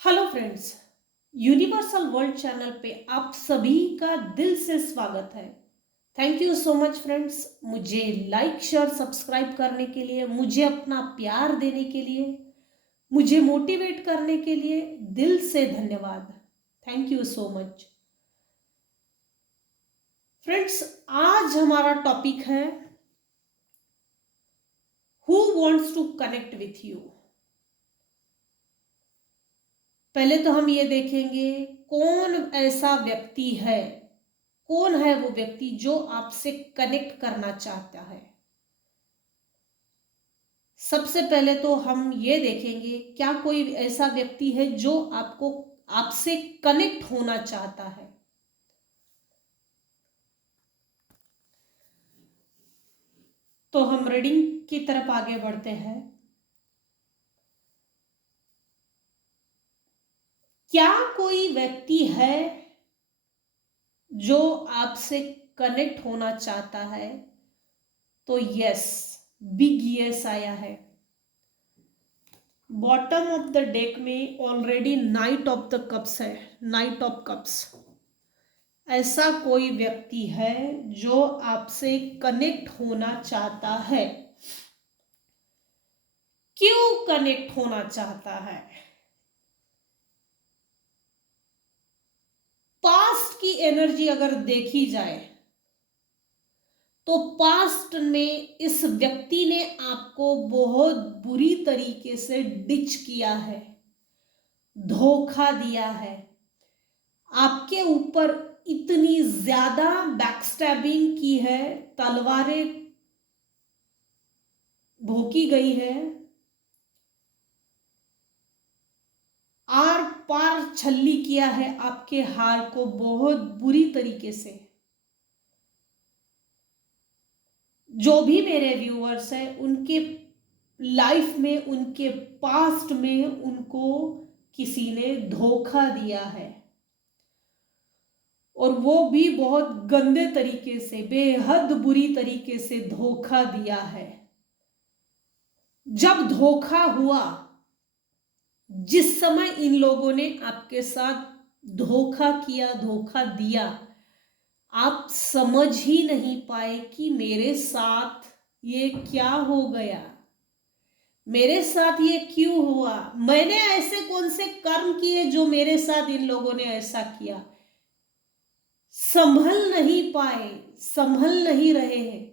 Hello friends, universal world channel पे आप सभी का दिल से स्वागत है। Thank you so much friends, मुझे लाइक शेयर सब्सक्राइब करने के लिए, मुझे अपना प्यार देने के लिए, मुझे मोटिवेट करने के लिए दिल से धन्यवाद। Thank you so much friends. आज हमारा टॉपिक है who wants to connect with you. पहले तो हम ये देखेंगे कौन ऐसा व्यक्ति है, कौन है वो व्यक्ति जो आपसे कनेक्ट करना चाहता है। सबसे पहले तो हम ये देखेंगे क्या कोई ऐसा व्यक्ति है जो आपसे कनेक्ट होना चाहता है। तो हम रीडिंग की तरफ आगे बढ़ते हैं। क्या कोई व्यक्ति है जो आपसे कनेक्ट होना चाहता है? तो यस, बिग यस आया है। बॉटम ऑफ द डेक में already night of the cups है, नाइट ऑफ कप्स। ऐसा कोई व्यक्ति है जो आपसे कनेक्ट होना चाहता है। क्यों कनेक्ट होना चाहता है? पास्ट की एनर्जी अगर देखी जाए तो पास्ट में इस व्यक्ति ने आपको बहुत बुरी तरीके से डिच किया है, धोखा दिया है, आपके ऊपर इतनी ज्यादा बैकस्टैबिंग की है, तलवारें भोंकी गई है, आर पार छल्ली किया है आपके हार को बहुत बुरी तरीके से। जो भी मेरे व्यूअर्स हैं उनके लाइफ में, उनके पास्ट में उनको किसी ने धोखा दिया है, और वो भी बहुत गंदे तरीके से, बेहद बुरी तरीके से धोखा दिया है। जब धोखा हुआ, जिस समय इन लोगों ने आपके साथ धोखा किया, धोखा दिया, आप समझ ही नहीं पाए कि मेरे साथ ये क्या हो गया, मेरे साथ ये क्यों हुआ, मैंने ऐसे कौन से कर्म किए जो मेरे साथ इन लोगों ने ऐसा किया। संभल नहीं पाए, संभल नहीं रहे हैं।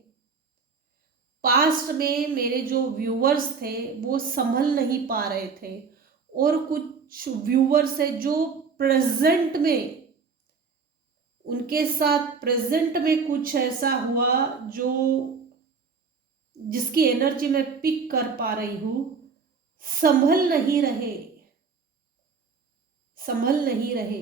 पास्ट में मेरे जो व्यूअर्स थे वो संभल नहीं पा रहे थे, और कुछ व्यूअर्स है जो प्रेजेंट में, उनके साथ प्रेजेंट में कुछ ऐसा हुआ जो जिसकी एनर्जी मैं पिक कर पा रही हूं, संभल नहीं रहे, संभल नहीं रहे।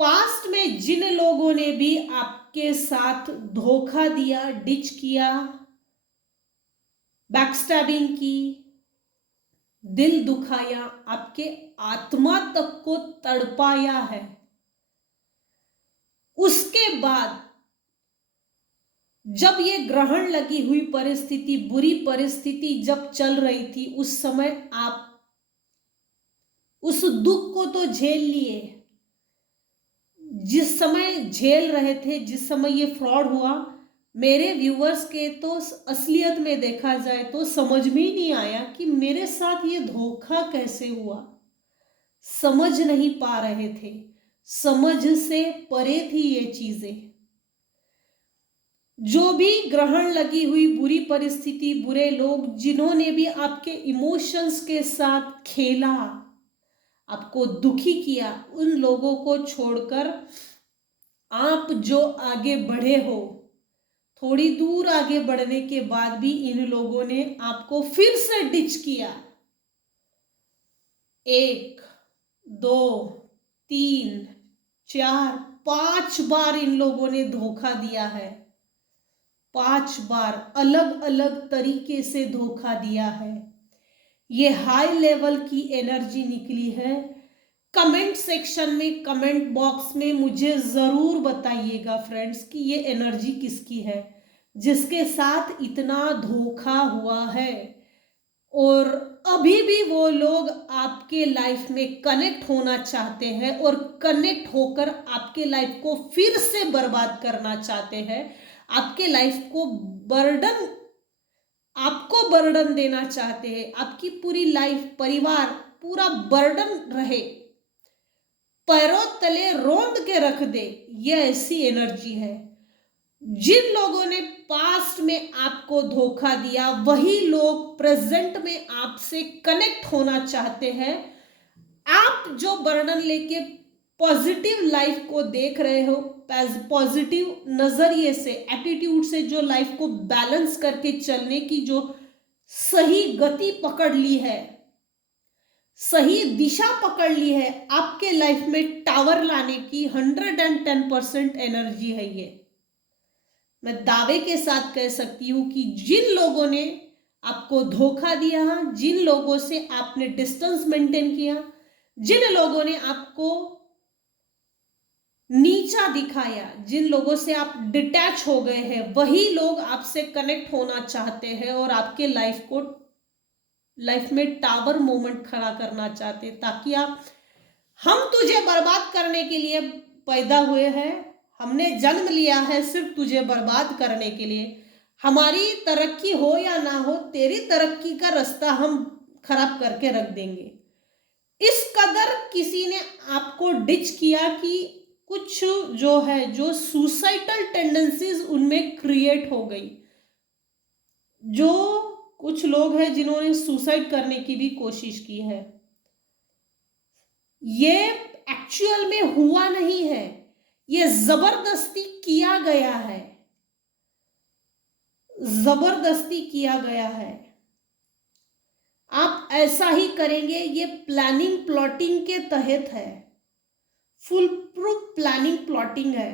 पास्ट में जिन लोगों ने भी आपके साथ धोखा दिया, डिच किया, बैकस्टैबिंग की, दिल दुखाया, आपके आत्मा तक को तड़पाया है, उसके बाद जब ये ग्रहण लगी हुई परिस्थिति, बुरी परिस्थिति जब चल रही थी, उस समय आप उस दुख को तो झेल लिए। जिस समय झेल रहे थे, जिस समय ये फ्रॉड हुआ, मेरे व्यूअर्स के तो असलियत में देखा जाए तो समझ में ही नहीं आया कि मेरे साथ ये धोखा कैसे हुआ। समझ नहीं पा रहे थे, समझ से परे थी ये चीजें। जो भी ग्रहण लगी हुई बुरी परिस्थिति, बुरे लोग जिन्होंने भी आपके इमोशंस के साथ खेला, आपको दुखी किया, उन लोगों को छोड़कर आप जो आगे बढ़े हो, थोड़ी दूर आगे बढ़ने के बाद भी इन लोगों ने आपको फिर से डिच किया। 1, 2, 3, 4, 5 बार इन लोगों ने धोखा दिया है। 5 बार अलग अलग तरीके से धोखा दिया है। ये हाई लेवल की एनर्जी निकली है। कमेंट सेक्शन में, कमेंट बॉक्स में मुझे जरूर बताइएगा फ्रेंड्स कि ये एनर्जी किसकी है, जिसके साथ इतना धोखा हुआ है, और अभी भी वो लोग आपके लाइफ में कनेक्ट होना चाहते हैं और कनेक्ट होकर आपके लाइफ को फिर से बर्बाद करना चाहते हैं, आपके लाइफ को बर्डन, आपको बर्डन देना चाहते हैं, आपकी पूरी लाइफ, परिवार पूरा बर्डन रहे, पैरों तले रौंद के रख दे, ये ऐसी एनर्जी है। जिन लोगों ने पास्ट में आपको धोखा दिया वही लोग प्रेजेंट में आपसे कनेक्ट होना चाहते हैं। आप जो बर्डन लेके पॉजिटिव लाइफ को देख रहे हो, पॉजिटिव नजरिए से, एटीट्यूड से जो लाइफ को बैलेंस करके चलने की जो सही गति पकड़ ली है, सही दिशा पकड़ ली है, आपके लाइफ में टावर लाने की 110% एनर्जी है। ये मैं दावे के साथ कह सकती हूं कि जिन लोगों ने आपको धोखा दिया, जिन लोगों से आपने डिस्टेंस मेंटेन किया, जिन लोगों ने आपको नीचा दिखाया, जिन लोगों से आप डिटैच हो गए हैं, वही लोग आपसे कनेक्ट होना चाहते हैं और आपके लाइफ में टावर मोमेंट खड़ा करना चाहते हैं, ताकि हम तुझे बर्बाद करने के लिए पैदा हुए हैं, हमने जन्म लिया है सिर्फ तुझे बर्बाद करने के लिए, हमारी तरक्की हो या ना हो, तेरी तरक्की का रास्ता हम खराब करके रख देंगे। इस कदर किसी ने आपको डिच किया कि कुछ जो है, जो सुसाइडल टेंडेंसीज उनमें क्रिएट हो गई। जो कुछ लोग हैं जिन्होंने सुसाइड करने की भी कोशिश की है। ये एक्चुअल में हुआ नहीं है, ये जबरदस्ती किया गया है, जबरदस्ती किया गया है। आप ऐसा ही करेंगे, ये प्लानिंग प्लॉटिंग के तहत है, फुल प्रूफ प्लानिंग प्लॉटिंग है।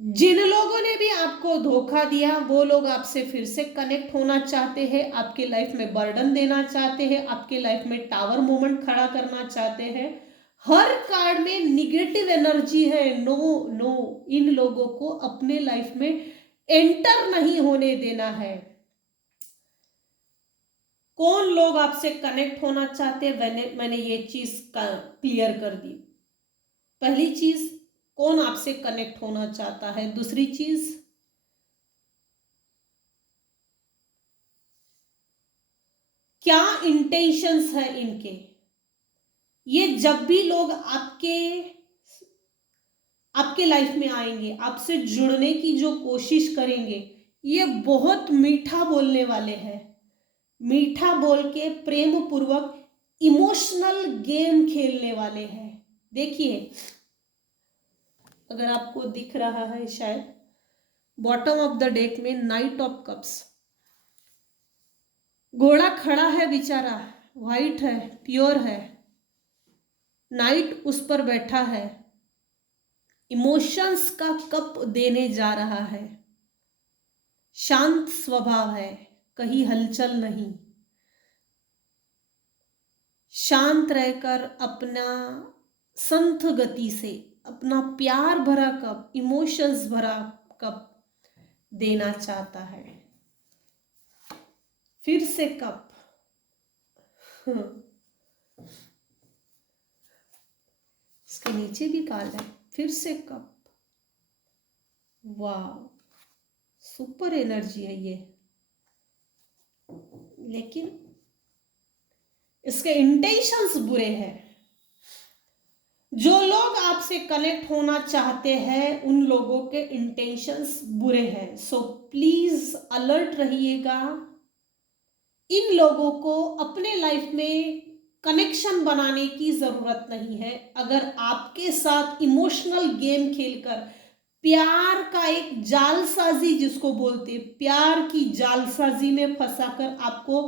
जिन लोगों ने भी आपको धोखा दिया वो लोग आपसे फिर से कनेक्ट होना चाहते हैं, आपके लाइफ में बर्डन देना चाहते हैं, आपके लाइफ में टावर मोमेंट खड़ा करना चाहते हैं। हर कार्ड में निगेटिव एनर्जी है। नो नो, इन लोगों को अपने लाइफ में एंटर नहीं होने देना है। कौन लोग आपसे कनेक्ट होना चाहते हैं, मैंने ये चीज क्लियर कर दी। पहली चीज, कौन आपसे कनेक्ट होना चाहता है। दूसरी चीज, क्या इंटेंशंस है इनके। ये जब भी लोग आपके लाइफ में आएंगे, आपसे जुड़ने की जो कोशिश करेंगे, ये बहुत मीठा बोलने वाले हैं। मीठा बोल के प्रेम पूर्वक इमोशनल गेम खेलने वाले हैं। देखिए, अगर आपको दिख रहा है शायद, बॉटम ऑफ द डेक में नाइट ऑफ कप्स, घोड़ा खड़ा है बेचारा, वाइट है, प्योर है, नाइट उस पर बैठा है, इमोशंस का कप देने जा रहा है, शांत स्वभाव है, कहीं हलचल नहीं, शांत रहकर अपना संथ गति से अपना प्यार भरा कप, इमोशंस भरा कप देना चाहता है। फिर से कप, इसके नीचे भी कार्ड है, फिर से कप। वाह, सुपर एनर्जी है ये, लेकिन इसके इंटेंशंस बुरे हैं। जो लोग आपसे कनेक्ट होना चाहते हैं उन लोगों के इंटेंशंस बुरे हैं। सो प्लीज अलर्ट रहिएगा। इन लोगों को अपने लाइफ में कनेक्शन बनाने की जरूरत नहीं है। अगर आपके साथ इमोशनल गेम खेलकर, प्यार का एक जालसाजी जिसको बोलते हैं, प्यार की जालसाजी में फंसाकर आपको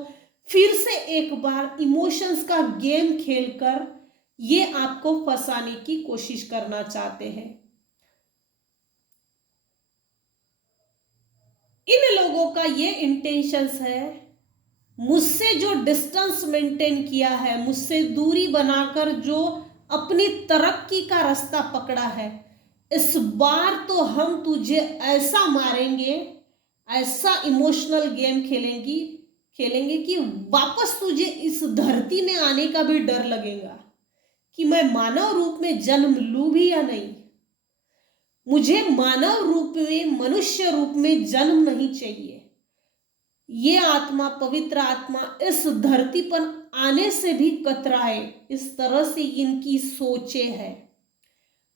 फिर से एक बार इमोशंस का गेम खेलकर ये आपको फंसाने की कोशिश करना चाहते हैं, इन लोगों का ये इंटेंशंस है, मुझसे जो डिस्टेंस मेंटेन किया है, मुझसे दूरी बनाकर जो अपनी तरक्की का रास्ता पकड़ा है, इस बार तो हम तुझे ऐसा मारेंगे, ऐसा इमोशनल गेम खेलेंगी खेलेंगे कि वापस तुझे इस धरती में आने का भी डर लगेगा कि मैं मानव रूप में जन्म लूं भी या नहीं। मुझे मानव रूप में, मनुष्य रूप में जन्म नहीं चाहिए। ये आत्मा, पवित्र आत्मा इस धरती पर आने से भी कतराए, इस तरह से इनकी सोचे है।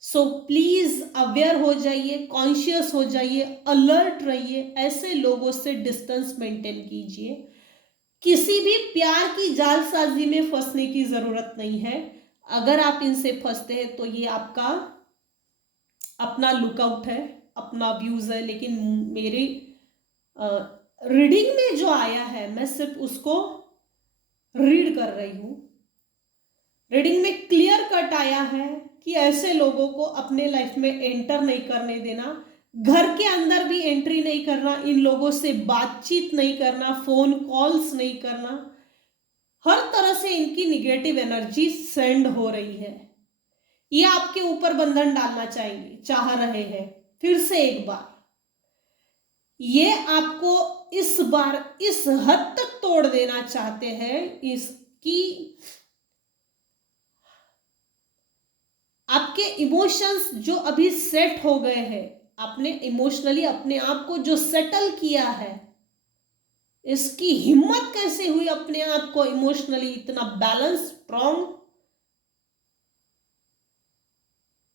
सो प्लीज अवेयर हो जाइए, कॉन्शियस हो जाइए, अलर्ट रहिए, ऐसे लोगों से डिस्टेंस मेंटेन कीजिए। किसी भी प्यार की जालसाजी में फंसने की जरूरत नहीं है। अगर आप इनसे फंसते हैं तो ये आपका अपना लुकआउट है, अपना व्यूज है। लेकिन मेरी रीडिंग में जो आया है, मैं सिर्फ उसको रीड कर रही हूं। रीडिंग में क्लियर कट आया है कि ऐसे लोगों को अपने लाइफ में एंटर नहीं करने देना, घर के अंदर भी एंट्री नहीं करना, इन लोगों से बातचीत नहीं करना, फोन कॉल्स नहीं करना। हर तरह से इनकी निगेटिव एनर्जी सेंड हो रही है। ये आपके ऊपर बंधन डालना चाहेंगे, चाह रहे हैं। फिर से एक बार, ये आपको इस बार इस हद तक तोड़ देना चाहते हैं इसकी आपके इमोशंस जो अभी सेट हो गए हैं, आपने इमोशनली अपने आप को जो सेटल किया है, इसकी हिम्मत कैसे हुई अपने आप को इमोशनली इतना बैलेंस, स्ट्रॉन्ग,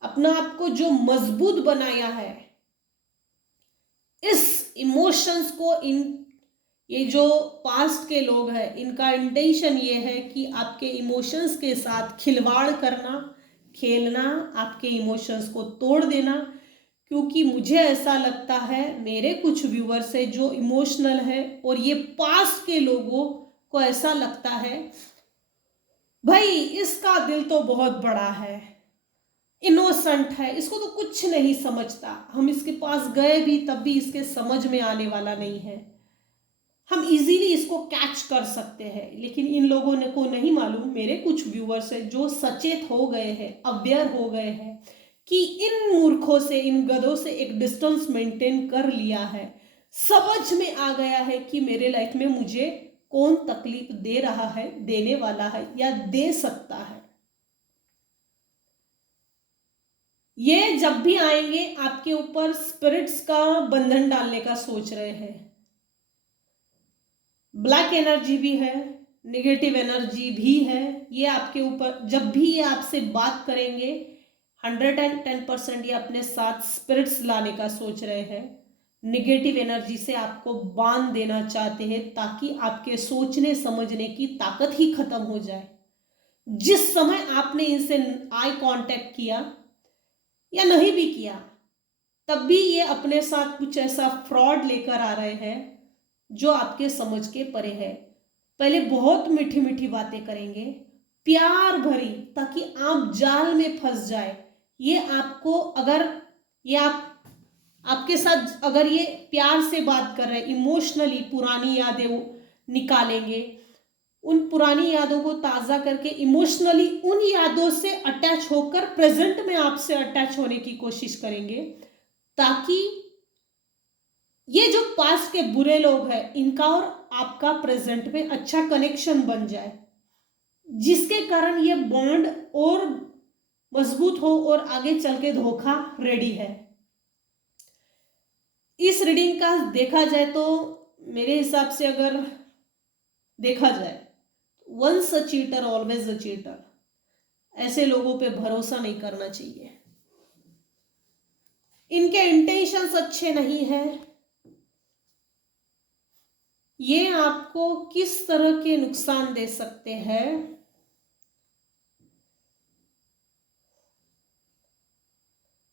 अपना आप को जो मजबूत बनाया है, इस इमोशंस को ये जो पास्ट के लोग हैं, इनका इंटेंशन ये है कि आपके इमोशंस के साथ खिलवाड़ करना, खेलना, आपके इमोशंस को तोड़ देना। क्योंकि मुझे ऐसा लगता है, मेरे कुछ व्यूअर्स है जो इमोशनल है, और ये पास्ट के लोगों को ऐसा लगता है भाई इसका दिल तो बहुत बड़ा है, इनोसेंट है, इसको तो कुछ नहीं समझता, हम इसके पास गए भी तब भी इसके समझ में आने वाला नहीं है, हम इजीली इसको कैच कर सकते हैं। लेकिन इन लोगों ने को नहीं मालूम, मेरे कुछ व्यूअर्स है जो सचेत हो गए हैं, अवेयर हो गए हैं कि इन मूर्खों से, इन गधों से एक डिस्टेंस मेंटेन कर लिया है। समझ में आ गया है कि मेरे लाइफ में मुझे कौन तकलीफ दे रहा है, देने वाला है या दे सकता है। ये जब भी आएंगे आपके ऊपर स्पिरिट्स का बंधन डालने का सोच रहे हैं। ब्लैक एनर्जी भी है, नेगेटिव एनर्जी भी है। ये आपके ऊपर जब भी ये आपसे बात करेंगे 110% ये अपने साथ स्पिरिट्स लाने का सोच रहे हैं। नेगेटिव एनर्जी से आपको बांध देना चाहते हैं ताकि आपके सोचने समझने की ताकत ही खत्म हो जाए। जिस समय आपने इनसे आई कांटेक्ट किया या नहीं भी किया, तब भी ये अपने साथ कुछ ऐसा फ्रॉड लेकर आ रहे हैं जो आपके समझ के परे है। पहले बहुत मीठी मीठी बातें करेंगे, प्यार भरी, ताकि आप जाल में फंस जाए। ये आपको, अगर ये आपके साथ अगर ये प्यार से बात कर रहे हैं, इमोशनली पुरानी यादें निकालेंगे, उन पुरानी यादों को ताज़ा करके इमोशनली उन यादों से अटैच होकर प्रेजेंट में आपसे अटैच होने की कोशिश करेंगे, ताकि ये जो पास्ट के बुरे लोग हैं इनका और आपका प्रेजेंट में अच्छा कनेक्शन बन जाए, जिसके कारण ये बॉन्ड और मजबूत हो और आगे चल के धोखा रेडी है। इस रीडिंग का देखा जाए तो मेरे हिसाब से अगर देखा जाए, once a cheater always a cheater, ऐसे लोगों पे भरोसा नहीं करना चाहिए। इनके इंटेंशंस अच्छे नहीं है। ये आपको किस तरह के नुकसान दे सकते हैं,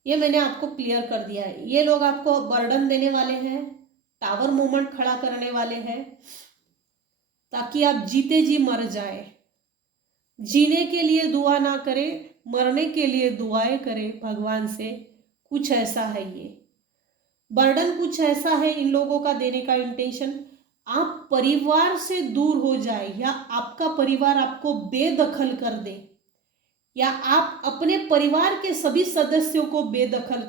ये मैंने आपको क्लियर कर दिया है। ये लोग आपको बर्डन देने वाले हैं, टावर मूवमेंट खड़ा करने वाले हैं, ताकि आप जीते जी मर जाए। जीने के लिए दुआ ना करें, मरने के लिए दुआएं करें भगवान से। कुछ ऐसा है, ये बर्डन कुछ ऐसा है इन लोगों का देने का इंटेंशन। आप परिवार से दूर हो जाए या आपका परिवार आपको बेदखल कर दे, या आप अपने परिवार के सभी सदस्यों को बेदखल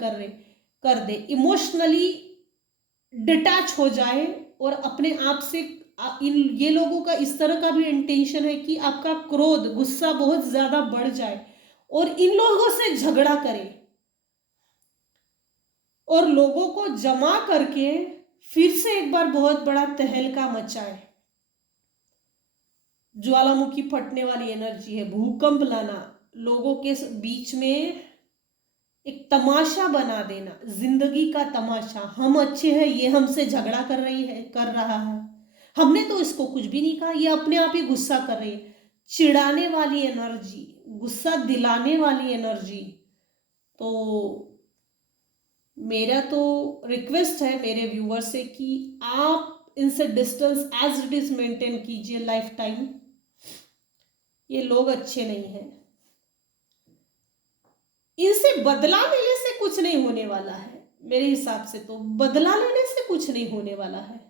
कर दे, इमोशनली डिटैच हो जाए और अपने आप से इन ये लोगों का इस तरह का भी इंटेंशन है कि आपका क्रोध, गुस्सा बहुत ज्यादा बढ़ जाए और इन लोगों से झगड़ा करे और लोगों को जमा करके फिर से एक बार बहुत बड़ा तहलका मचाए। ज्वालामुखी फटने वाली एनर्जी है, भूकंप लाना, लोगों के बीच में एक तमाशा बना देना, जिंदगी का तमाशा। हम अच्छे हैं, ये हमसे झगड़ा कर रहा है, हमने तो इसको कुछ भी नहीं कहा, ये अपने आप ही गुस्सा कर रही है। चिढ़ाने वाली एनर्जी, गुस्सा दिलाने वाली एनर्जी। तो मेरा तो रिक्वेस्ट है मेरे व्यूअर से कि आप इनसे distance as it is maintain कीजिए लाइफ टाइम। ये लोग अच्छे नहीं हैं, इनसे बदला लेने से कुछ नहीं होने वाला है। मेरे हिसाब से तो बदला लेने से कुछ नहीं होने वाला है।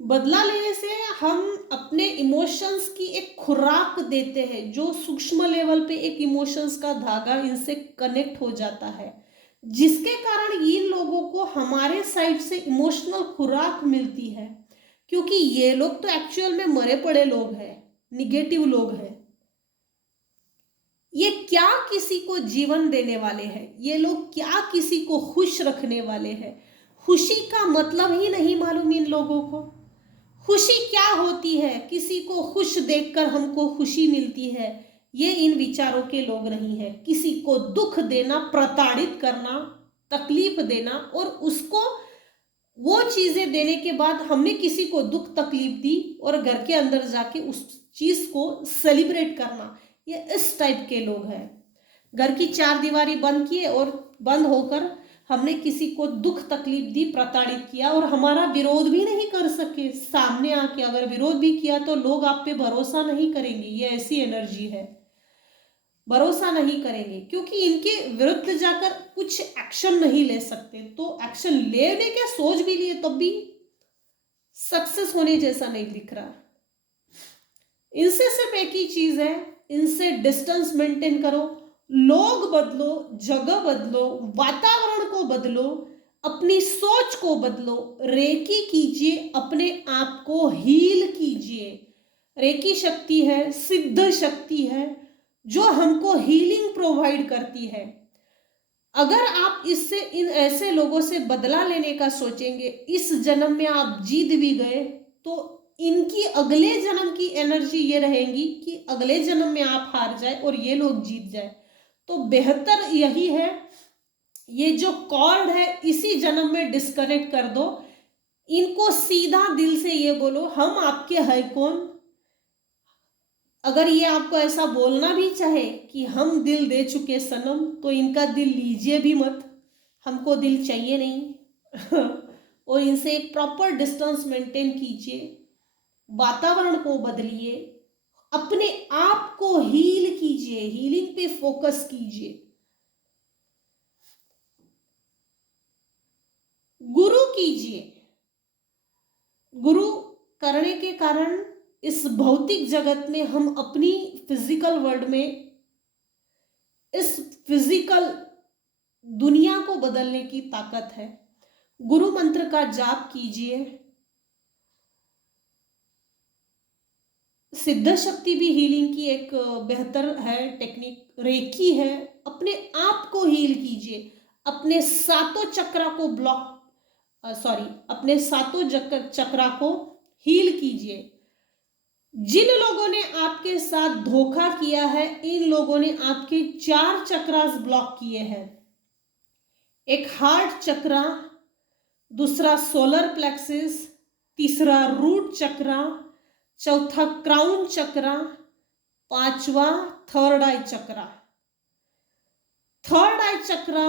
बदला लेने से हम अपने इमोशंस की एक खुराक देते हैं, जो सूक्ष्म लेवल पे एक इमोशंस का धागा इनसे कनेक्ट हो जाता है, जिसके कारण इन लोगों को हमारे साइड से इमोशनल खुराक मिलती है। क्योंकि ये लोग तो एक्चुअल में मरे पड़े लोग हैं, निगेटिव लोग हैं। ये क्या किसी को जीवन देने वाले हैं, ये लोग क्या किसी को खुश रखने वाले हैं। खुशी का मतलब ही नहीं मालूम इन लोगों को। खुशी क्या होती है, किसी को खुश देखकर हमको खुशी मिलती है, ये इन विचारों के लोग नहीं है। किसी को दुख देना, प्रताड़ित करना, तकलीफ देना और उसको वो चीजें देने के बाद हमने किसी को दुख तकलीफ दी और घर के अंदर जाके उस चीज को सेलिब्रेट करना, ये इस टाइप के लोग हैं। घर की चार दीवारी बंद किए और बंद होकर हमने किसी को दुख तकलीफ दी, प्रताड़ित किया और हमारा विरोध भी नहीं कर सके। सामने आके अगर विरोध भी किया तो लोग आप पे भरोसा नहीं करेंगे। ये ऐसी एनर्जी है, भरोसा नहीं करेंगे क्योंकि इनके विरुद्ध जाकर कुछ एक्शन नहीं ले सकते। तो एक्शन लेने के सोच भी लिए तब भी सक्सेस होने जैसा नहीं दिख रहा। इनसे सिर्फ एक ही चीज है, इनसे डिस्टेंस मेंटेन करो, लोग बदलो, जगह बदलो, वातावरण को बदलो, अपनी सोच को बदलो, रेकी कीजिए, अपने आप को हील कीजिए। रेकी शक्ति है, सिद्ध शक्ति है जो हमको हीलिंग प्रोवाइड करती है। अगर आप इससे इन ऐसे लोगों से बदला लेने का सोचेंगे, इस जन्म में आप जीत भी गए तो इनकी अगले जन्म की एनर्जी ये रहेगी कि अगले जन्म में आप हार जाए और ये लोग जीत जाए। तो बेहतर यही है, ये जो कॉर्ड है इसी जन्म में डिस्कनेक्ट कर दो। इनको सीधा दिल से ये बोलो, हम आपके है कौन। अगर ये आपको ऐसा बोलना भी चाहे कि हम दिल दे चुके सनम, तो इनका दिल लीजिए भी मत, हमको दिल चाहिए नहीं। और इनसे एक प्रॉपर डिस्टेंस मेंटेन कीजिए, वातावरण को बदलिए, अपने आप को हील कीजिए, हीलिंग पे फोकस कीजिए। गुरु कीजिए। गुरु करने के कारण इस भौतिक जगत में हम अपनी फिजिकल वर्ल्ड में, इस फिजिकल दुनिया को बदलने की ताकत है। गुरु मंत्र का जाप कीजिए। सिद्ध शक्ति भी हीलिंग की एक बेहतर है टेक्निक, रेकी है। अपने आप को हील कीजिए, अपने सातों चक्रा को अपने सातों चक्रा को हील कीजिए। जिन लोगों ने आपके साथ धोखा किया है, इन लोगों ने आपके 4 चक्रास ब्लॉक किए हैं। एक हार्ट चक्रा, दूसरा सोलर प्लेक्सिस, तीसरा रूट चक्रा, चौथा क्राउन चक्रा, पांचवा थर्ड आई चक्रा। थर्ड आई चक्रा,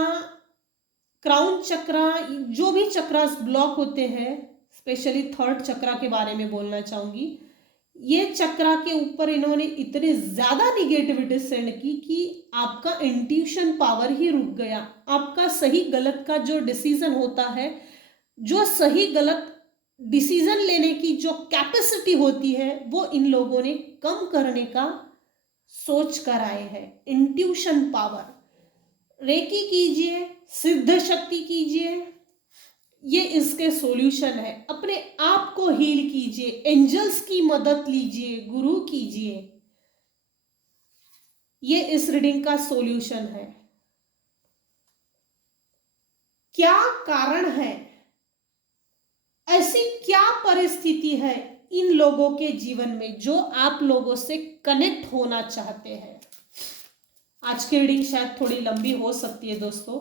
क्राउन चक्रा, जो भी चक्रास ब्लॉक होते हैं, स्पेशली थर्ड चक्रा के बारे में बोलना चाहूंगी। ये चक्रा के ऊपर इन्होंने इतने ज्यादा निगेटिविटी सेंड की कि आपका इंट्यूशन पावर ही रुक गया। आपका सही गलत का जो डिसीजन होता है, जो सही गलत डिसीजन लेने की जो कैपेसिटी होती है वो इन लोगों ने कम करने का सोच कर आए हैं। इंट्यूशन पावर, रेकी कीजिए, सिद्ध शक्ति कीजिए, ये इसके सॉल्यूशन है। अपने आप को हील कीजिए, एंजल्स की मदद लीजिए, गुरु कीजिए, ये इस रीडिंग का सॉल्यूशन है। क्या कारण है, ऐसी क्या परिस्थिति है इन लोगों के जीवन में जो आप लोगों से कनेक्ट होना चाहते हैं? आज की रीडिंग शायद थोड़ी लंबी हो सकती है दोस्तों।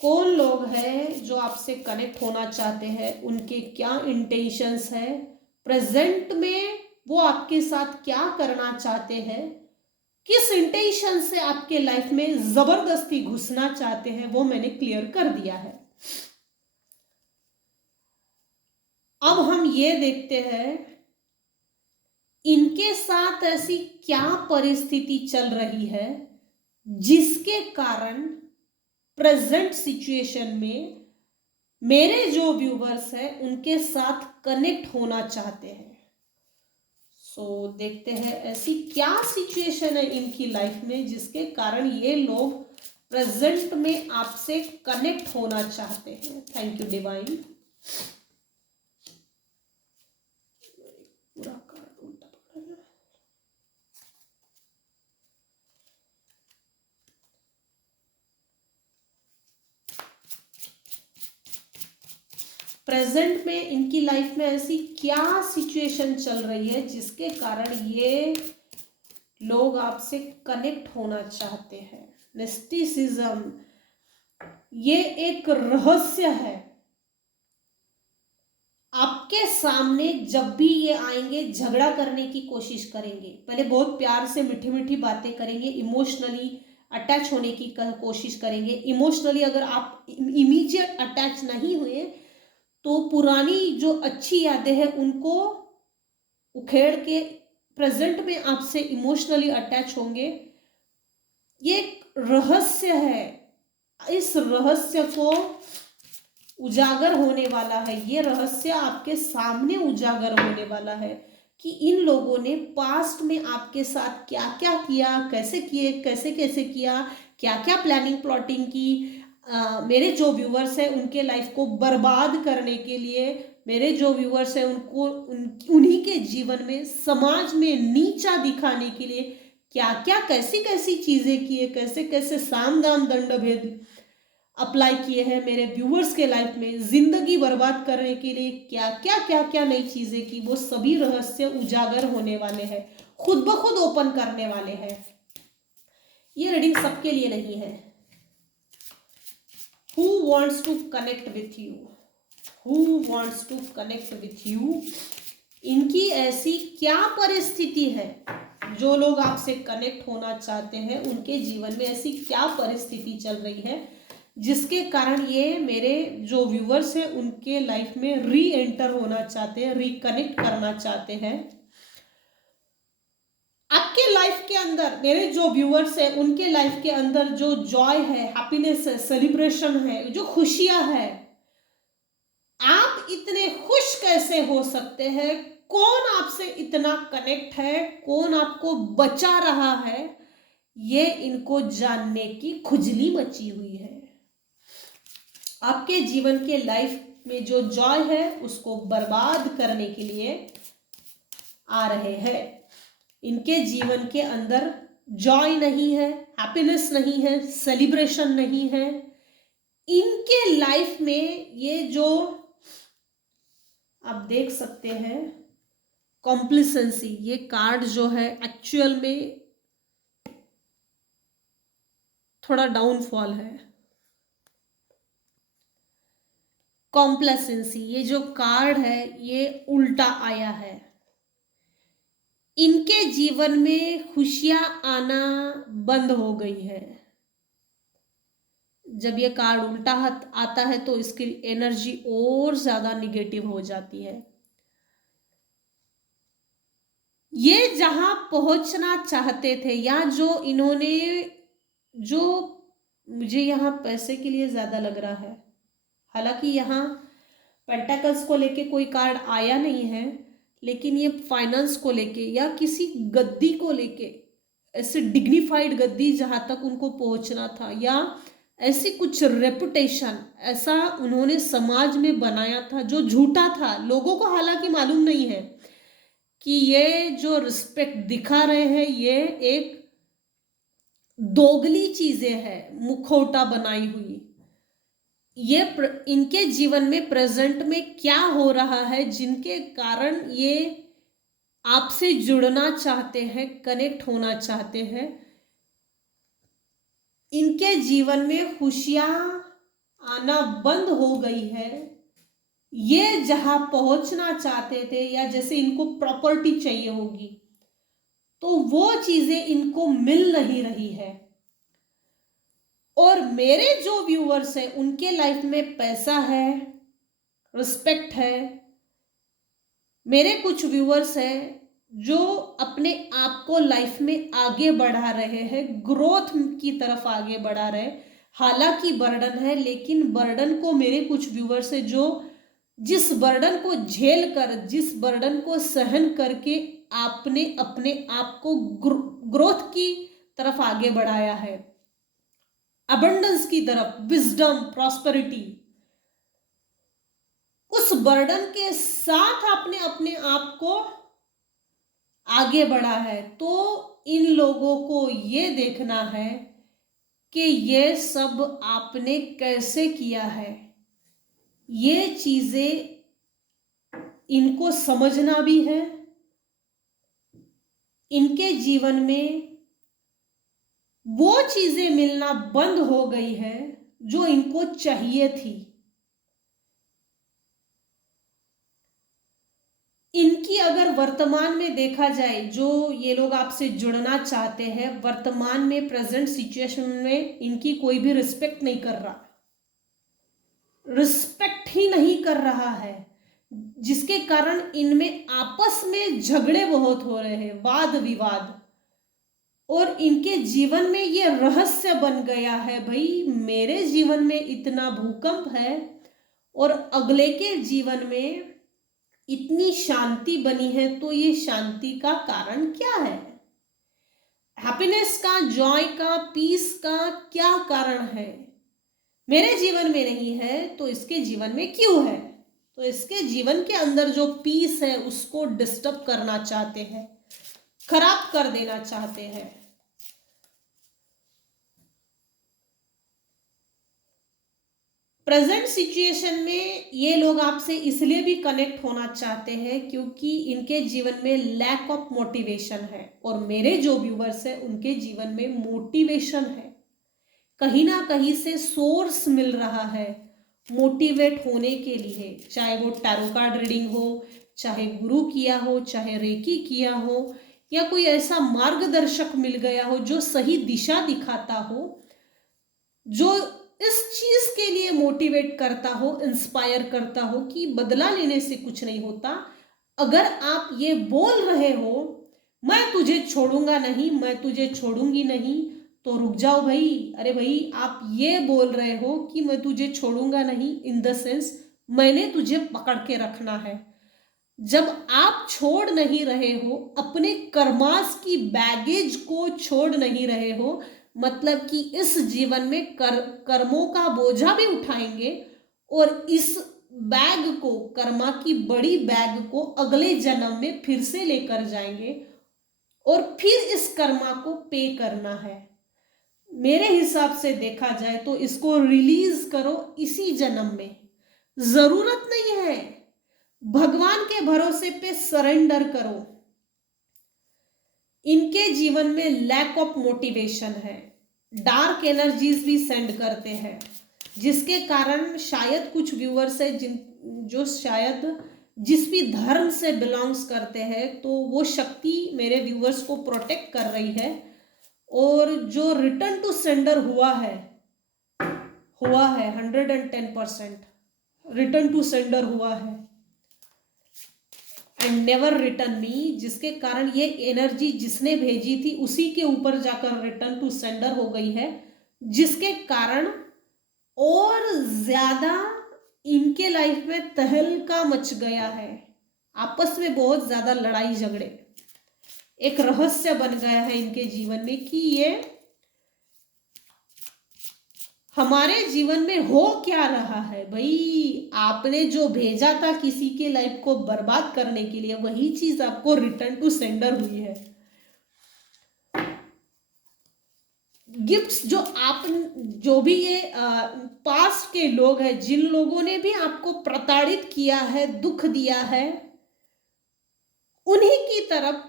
कौन लोग हैं जो आपसे कनेक्ट होना चाहते हैं, उनके क्या इंटेंशंस है, प्रेजेंट में वो आपके साथ क्या करना चाहते हैं, किस इंटेंशन से आपके लाइफ में जबरदस्ती घुसना चाहते हैं, वो मैंने क्लियर कर दिया है। अब हम ये देखते हैं इनके साथ ऐसी क्या परिस्थिति चल रही है जिसके कारण प्रेजेंट सिचुएशन में मेरे जो व्यूवर्स हैं उनके साथ कनेक्ट होना चाहते हैं। सो देखते हैं ऐसी क्या सिचुएशन है इनकी लाइफ में जिसके कारण ये लोग प्रेजेंट में आपसे कनेक्ट होना चाहते हैं। Thank you divine. पूरा कार्ड उल्टा पकड़ा है। प्रेजेंट में इनकी लाइफ में ऐसी क्या सिचुएशन चल रही है जिसके कारण ये लोग आपसे कनेक्ट होना चाहते हैं? मिस्टिसिज्म, ये एक रहस्य है। आपके सामने जब भी ये आएंगे झगड़ा करने की कोशिश करेंगे, पहले बहुत प्यार से मीठी मीठी बातें करेंगे, इमोशनली अटैच होने की कोशिश करेंगे। इमोशनली अगर आप इमीडिएट अटैच नहीं हुए तो पुरानी जो अच्छी यादें हैं उनको उखेड़ के प्रेजेंट में आपसे इमोशनली अटैच होंगे। ये एक रहस्य है, इस रहस्य को उजागर होने वाला है, ये रहस्य आपके सामने उजागर होने वाला है कि इन लोगों ने पास्ट में आपके साथ क्या क्या किया, कैसे किए, कैसे कैसे किया, क्या क्या प्लानिंग प्लॉटिंग की। मेरे जो व्यूवर्स हैं उनके लाइफ को बर्बाद करने के लिए, मेरे जो व्यूवर्स हैं उनको उन्हीं के जीवन में समाज में नीचा दिखाने के लिए क्या क्या कैसी कैसी चीजें किए, कैसे कैसे साम दाम दंड भेद अप्लाई किए हैं मेरे व्यूवर्स के लाइफ में, जिंदगी बर्बाद करने के लिए क्या क्या नई चीजें की, वो सभी रहस्य उजागर होने वाले हैं, खुद ब खुद ओपन करने वाले हैं। ये रीडिंग सबके लिए नहीं है। Who wants to connect with you? Who wants to connect with you? इनकी ऐसी क्या परिस्थिति है, जो लोग आपसे कनेक्ट होना चाहते हैं उनके जीवन में ऐसी क्या परिस्थिति चल रही है जिसके कारण ये मेरे जो व्यूवर्स हैं उनके लाइफ में री एंटर होना चाहते हैं, रिकनेक्ट करना चाहते हैं। आपके लाइफ के अंदर मेरे जो व्यूवर्स हैं उनके लाइफ के अंदर जो जॉय है, हैप्पीनेस है, सेलिब्रेशन है, जो खुशियां है, आप इतने खुश कैसे हो सकते हैं? कौन आपसे इतना कनेक्ट है, कौन आपको बचा रहा है, ये इनको जानने की खुजली मची हुई है। आपके जीवन के लाइफ में जो जॉय है उसको बर्बाद करने के लिए आ रहे हैं। इनके जीवन के अंदर जॉय नहीं है, हैप्पीनेस नहीं है, सेलिब्रेशन नहीं है। इनके लाइफ में ये जो आप देख सकते हैं कॉम्प्लिसेंसी, ये कार्ड जो है एक्चुअल में थोड़ा डाउनफॉल है। कॉम्प्लेसेंसी, ये जो कार्ड है ये उल्टा आया है। इनके जीवन में खुशियां आना बंद हो गई है। जब ये कार्ड उल्टा आता है तो इसकी एनर्जी और ज्यादा निगेटिव हो जाती है। ये जहां पहुंचना चाहते थे या जो इन्होंने, जो मुझे यहाँ पैसे के लिए ज्यादा लग रहा है, हालांकि यहाँ पेंटाकल्स को लेके कोई कार्ड आया नहीं है, लेकिन ये फाइनेंस को लेके या किसी गद्दी को लेके, ऐसे डिग्निफाइड गद्दी जहां तक उनको पहुंचना था, या ऐसी कुछ रेपुटेशन ऐसा उन्होंने समाज में बनाया था जो झूठा था। लोगों को हालांकि मालूम नहीं है कि ये जो रिस्पेक्ट दिखा रहे हैं ये एक दोगली चीजें हैं, मुखौटा बनाई हुई। ये इनके जीवन में प्रेजेंट में क्या हो रहा है जिनके कारण ये आपसे जुड़ना चाहते हैं, कनेक्ट होना चाहते हैं। इनके जीवन में खुशियां आना बंद हो गई है। ये जहां पहुंचना चाहते थे, या जैसे इनको प्रॉपर्टी चाहिए होगी, तो वो चीजें इनको मिल नहीं रही है। और मेरे जो व्यूअर्स हैं उनके लाइफ में पैसा है, रिस्पेक्ट है। मेरे कुछ व्यूअर्स हैं जो अपने आप को लाइफ में आगे बढ़ा रहे हैं, ग्रोथ की तरफ आगे बढ़ा रहे हैं। हालांकि बर्डन है, लेकिन बर्डन को मेरे कुछ व्यूअर्स हैं जो जिस बर्डन को झेल कर, जिस बर्डन को सहन करके आपने अपने आप को ग्रोथ की तरफ आगे बढ़ाया है, अबंडेंस की तरफ, विजडम, प्रॉस्पेरिटी, उस बर्डन के साथ आपने अपने आप को आगे बढ़ा है। तो इन लोगों को ये देखना है कि ये सब आपने कैसे किया है। ये चीजें इनको समझना भी है। इनके जीवन में वो चीजें मिलना बंद हो गई है जो इनको चाहिए थी। इनकी अगर वर्तमान में देखा जाए, जो ये लोग आपसे जुड़ना चाहते हैं, वर्तमान में प्रेजेंट सिचुएशन में इनकी कोई भी रिस्पेक्ट नहीं कर रहा, रिस्पेक्ट ही नहीं कर रहा है, जिसके कारण इनमें आपस में झगड़े बहुत हो रहे हैं, वाद विवाद। और इनके जीवन में ये रहस्य बन गया है, भाई मेरे जीवन में इतना भूकंप है और अगले के जीवन में इतनी शांति बनी है, तो ये शांति का कारण क्या है? हैप्पीनेस का, जॉय का, पीस का क्या कारण है? मेरे जीवन में नहीं है तो इसके जीवन में क्यों है? तो इसके जीवन के अंदर जो पीस है उसको डिस्टर्ब करना चाहते हैं, खराब कर देना चाहते हैं। प्रेजेंट सिचुएशन में ये लोग आपसे इसलिए भी कनेक्ट होना चाहते हैं क्योंकि इनके जीवन में लैक ऑफ मोटिवेशन है। और मेरे जो व्यूवर्स हैं उनके जीवन में मोटिवेशन है, कहीं ना कहीं से सोर्स मिल रहा है मोटिवेट होने के लिए। चाहे वो टैरो कार्ड रीडिंग हो, चाहे गुरु किया हो, चाहे रेकी किया हो, या कोई ऐसा मार्गदर्शक मिल गया हो जो सही दिशा दिखाता हो, जो इस चीज के लिए मोटिवेट करता हो, इंस्पायर करता हो कि बदला लेने से कुछ नहीं होता। अगर आप ये बोल रहे हो मैं तुझे छोड़ूंगा नहीं, मैं तुझे छोड़ूंगी नहीं, तो रुक जाओ भाई। अरे भाई, आप ये बोल रहे हो कि मैं तुझे छोड़ूंगा नहीं, इन द सेंस मैंने तुझे पकड़ के रखना है। जब आप छोड़ नहीं रहे हो, अपने कर्मास की बैगेज को छोड़ नहीं रहे हो, मतलब कि इस जीवन में कर्मों का बोझा भी उठाएंगे और इस बैग को, कर्मा की बड़ी बैग को अगले जन्म में फिर से लेकर जाएंगे और फिर इस कर्मा को पे करना है। मेरे हिसाब से देखा जाए तो इसको रिलीज करो इसी जन्म में, जरूरत नहीं है, भगवान के भरोसे पे सरेंडर करो। इनके जीवन में लैक ऑफ मोटिवेशन है, डार्क एनर्जीज भी सेंड करते हैं, जिसके कारण शायद कुछ व्यूअर्स है जो शायद जिस भी धर्म से बिलोंग्स करते हैं, तो वो शक्ति मेरे व्यूअर्स को प्रोटेक्ट कर रही है। और जो रिटर्न टू सेंडर हुआ है 110% रिटर्न टू सेंडर हुआ है एंड नेवर रिटर्न मी, जिसके कारण ये एनर्जी जिसने भेजी थी उसी के ऊपर जाकर रिटर्न टू सेंडर हो गई है, जिसके कारण और ज्यादा इनके लाइफ में तहलका मच गया है, आपस में बहुत ज्यादा लड़ाई झगड़े, एक रहस्य बन गया है इनके जीवन में कि ये हमारे जीवन में हो क्या रहा है। भाई आपने जो भेजा था किसी के लाइफ को बर्बाद करने के लिए, वही चीज आपको रिटर्न टू सेंडर हुई है। गिफ्ट्स जो भी ये पास्ट के लोग हैं, जिन लोगों ने भी आपको प्रताड़ित किया है, दुख दिया है, उन्हीं की तरफ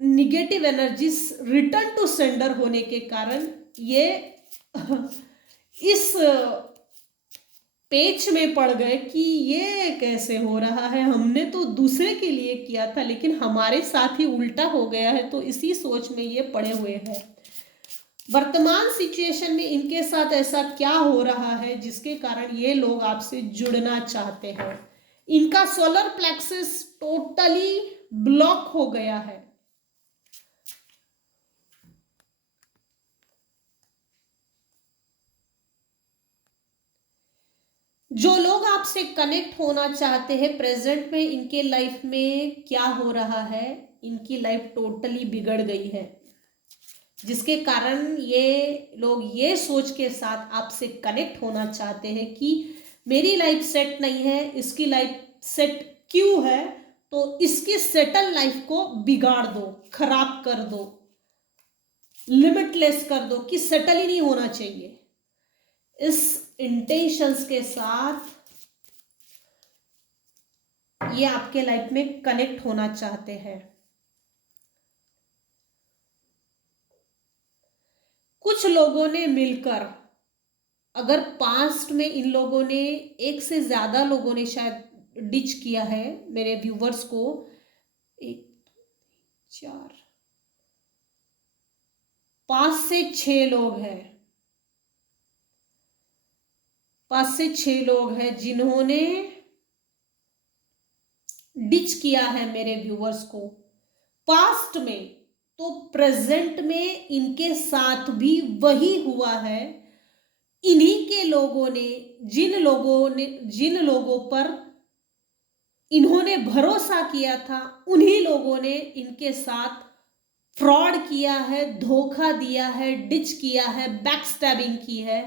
negative energies return to sender होने के कारण ये इस पेच में पड़ गए कि ये कैसे हो रहा है, हमने तो दूसरे के लिए किया था लेकिन हमारे साथ ही उल्टा हो गया है। तो इसी सोच में ये पड़े हुए हैं। वर्तमान सिचुएशन में इनके साथ ऐसा क्या हो रहा है जिसके कारण ये लोग आपसे जुड़ना चाहते हैं। इनका सोलर प्लेक्सस टोटली ब्लॉक हो गया है। जो लोग आपसे कनेक्ट होना चाहते हैं, प्रेजेंट में इनके लाइफ में क्या हो रहा है, इनकी लाइफ टोटली बिगड़ गई है, जिसके कारण ये लोग ये सोच के साथ आपसे कनेक्ट होना चाहते हैं कि मेरी लाइफ सेट नहीं है, इसकी लाइफ सेट क्यों है, तो इसकी सेटल लाइफ को बिगाड़ दो, खराब कर दो, लिमिटलेस कर दो कि सेटल ही नहीं होना चाहिए। इस इंटेंशंस के साथ ये आपके लाइफ में कनेक्ट होना चाहते हैं। कुछ लोगों ने मिलकर, अगर पास्ट में इन लोगों ने, एक से ज्यादा लोगों ने शायद डिच किया है मेरे व्यूवर्स को, 1 4 5 से 6 लोग हैं, 5 से 6 लोग हैं जिन्होंने डिच किया है मेरे व्यूवर्स को पास्ट में। तो प्रेजेंट में इनके साथ भी वही हुआ है। इन्हीं के लोगों ने, जिन लोगों पर इन्होंने भरोसा किया था, उन्हीं लोगों ने इनके साथ फ्रॉड किया है, धोखा दिया है, डिच किया है, बैकस्टैबिंग की है,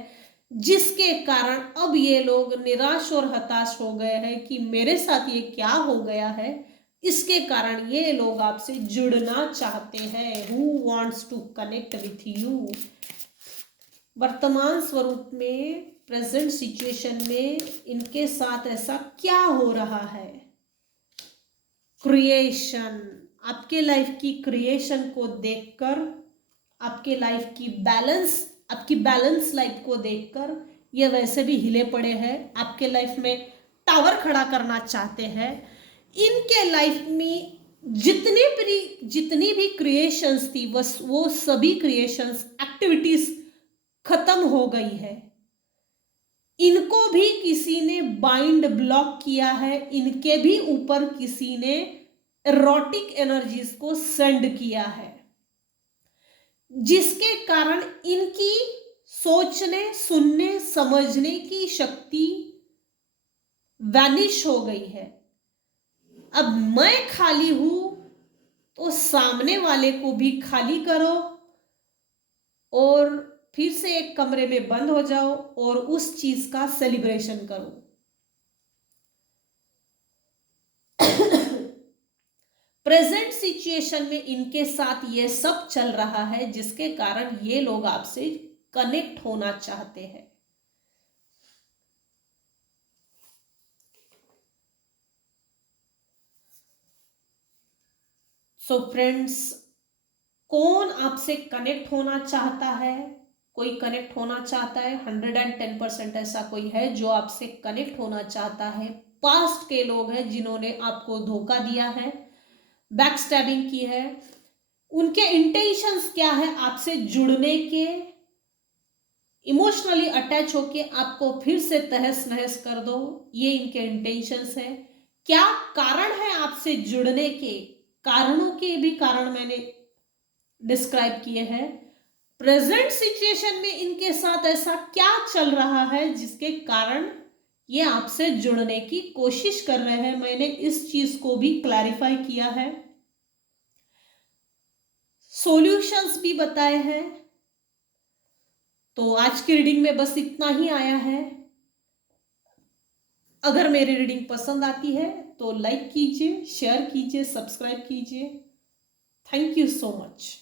जिसके कारण अब ये लोग निराश और हताश हो गए हैं कि मेरे साथ ये क्या हो गया है। इसके कारण ये लोग आपसे जुड़ना चाहते हैं। Who wants to connect with you. वर्तमान स्वरूप में, प्रेजेंट सिचुएशन में इनके साथ ऐसा क्या हो रहा है। क्रिएशन, आपके लाइफ की क्रिएशन को देखकर, आपके लाइफ की आपकी बैलेंस लाइफ को देखकर ये वैसे भी हिले पड़े हैं। आपके लाइफ में टावर खड़ा करना चाहते हैं। इनके लाइफ में जितनी भी क्रिएशंस थी, वो सभी क्रिएशंस, एक्टिविटीज खत्म हो गई है। इनको भी किसी ने बाइंड ब्लॉक किया है, इनके भी ऊपर किसी ने एरोटिक एनर्जीज को सेंड किया है, जिसके कारण इनकी सोचने, सुनने, समझने की शक्ति वैनिश हो गई है। अब मैं खाली हूं तो सामने वाले को भी खाली करो और फिर से एक कमरे में बंद हो जाओ और उस चीज का सेलिब्रेशन करो। प्रेजेंट सिचुएशन में इनके साथ ये सब चल रहा है, जिसके कारण ये लोग आपसे कनेक्ट होना चाहते हैं। सो फ्रेंड्स, कौन आपसे कनेक्ट होना चाहता है? कोई कनेक्ट होना चाहता है, 110% ऐसा कोई है जो आपसे कनेक्ट होना चाहता है। पास्ट के लोग हैं जिन्होंने आपको धोखा दिया है, बैकस्टैबिंग की है। उनके इंटेंशंस क्या है? आपसे जुड़ने के, इमोशनली अटैच होके आपको फिर से तहस नहस कर दो, ये इनके इंटेंशंस है। क्या कारण है आपसे जुड़ने के? कारणों के भी कारण मैंने डिस्क्राइब किए हैं। प्रेजेंट सिचुएशन में इनके साथ ऐसा क्या चल रहा है जिसके कारण ये आपसे जुड़ने की कोशिश कर रहे हैं। मैंने इस चीज को भी क्लैरिफाई किया है, सॉल्यूशंस भी बताए हैं। तो आज की रीडिंग में बस इतना ही आया है। अगर मेरी रीडिंग पसंद आती है तो लाइक कीजिए, शेयर कीजिए, सब्सक्राइब कीजिए। Thank you so much.